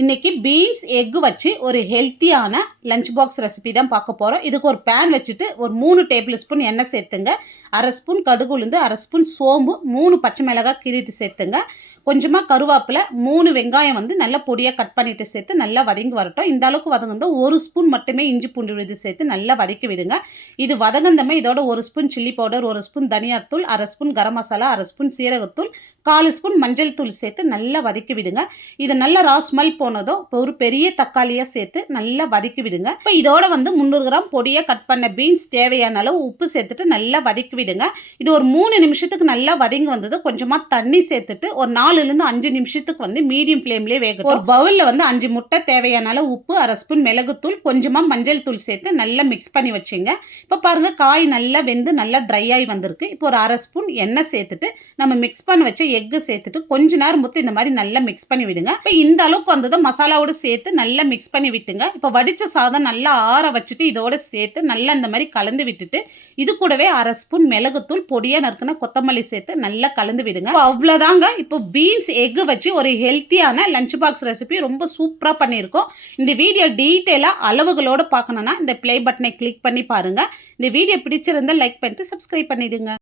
இன்றைக்கி beans egg வச்சு ஒரு ஹெல்த்தியான லஞ்ச் பாக்ஸ் ரெசிபி தான் பார்க்க போகிறோம். இதுக்கு ஒரு பேன் வச்சுட்டு ஒரு 3 டேபிள் ஸ்பூன் எண்ணெய் சேர்த்துங்க. அரை ஸ்பூன் கடுகு உளுந்து, அரை ஸ்பூன் சோம்பு, 3 பச்சை மிளகாய் கீறிட்டு சேர்த்துங்க. கொஞ்சமாக கருவேப்பிலை, 3 வெங்காயம் நல்லா பொடியாக கட் பண்ணிவிட்டு சேர்த்து நல்லா வதங்கி வரட்டும். இந்த அளவுக்கு வதங்க 1 ஸ்பூன் மட்டுமே இஞ்சி பூண்டு விழுது சேர்த்து நல்லா வதக்கி விடுங்க. இது வதங்கந்தமே இதோட 1 ஸ்பூன் சில்லி பவுடர், 1 ஸ்பூன் தனியாத்தூள், அரை ஸ்பூன் கரம் மசாலா, அரை ஸ்பூன் சீரகத்தூள், 4 ஸ்பூன் மஞ்சள் தூள் சேர்த்து நல்லா வதக்கி விடுங்க. இது நல்லா ஸ்மெல் போனதும் இப்போ ஒரு பெரிய தக்காளியாக சேர்த்து நல்லா வதக்கி விடுங்க. இப்போ இதோட 300 கிராம் பொடியாக கட் பண்ண பீன்ஸ் தேவையான அளவு உப்பு சேர்த்துட்டு நல்லா வதக்கி விடுங்க. இது ஒரு 3 நிமிஷத்துக்கு நல்லா வதங்கி வந்தது. கொஞ்சமாக தண்ணி சேர்த்துட்டு ஒரு 4லேருந்து 5 நிமிஷத்துக்கு மீடியம் ஃப்ளேம்லேயே வேகட்டும். ஒரு பவுலில் 5 முட்டை, தேவையான அளவு உப்பு, அரை ஸ்பூன் மிளகுத்தூள், கொஞ்சமாக மஞ்சள் தூள் சேர்த்து நல்லா மிக்ஸ் பண்ணி வச்சுங்க. இப்போ பாருங்கள், காய் நல்லா வெந்து நல்லா ட்ரை ஆகி வந்திருக்கு. இப்போ ஒரு அரை ஸ்பூன் எண்ணெய் சேர்த்துட்டு நம்ம மிக்ஸ் பண்ணி வச்ச எக்கு சேர்த்துட்டு கொஞ்ச நேரம் இந்த மாதிரி நல்லா மிக்ஸ் பண்ணி விடுங்க. இப்போ இந்த அளவுக்கு வந்ததும் மசாலாவோடு சேர்த்து நல்லா மிக்ஸ் பண்ணி விட்டுங்க. இப்போ வடித்த சாதம் நல்லா ஆற வச்சுட்டு இதோட சேர்த்து நல்லா இந்த மாதிரி கலந்து விட்டுட்டு இது கூடவே அரை ஸ்பூன் மிளகுத்தூள், பொடியாக நறுக்குன கொத்தமல்லி சேர்த்து நல்லா கலந்து விடுங்க. அவ்வளோதாங்க. இப்போ பீன்ஸ் எக்கு வச்சு ஒரு ஹெல்த்தியான லஞ்ச் பாக்ஸ் ரெசிபி ரொம்ப சூப்பராக பண்ணியிருக்கோம். இந்த வீடியோ டீட்டெயிலாக அளவுகளோடு பார்க்கணுன்னா இந்த ப்ளே பட்டனை கிளிக் பண்ணி பாருங்கள். இந்த வீடியோ பிடிச்சிருந்தால் லைக் பண்ணிட்டு சப்ஸ்கிரைப் பண்ணிடுங்க.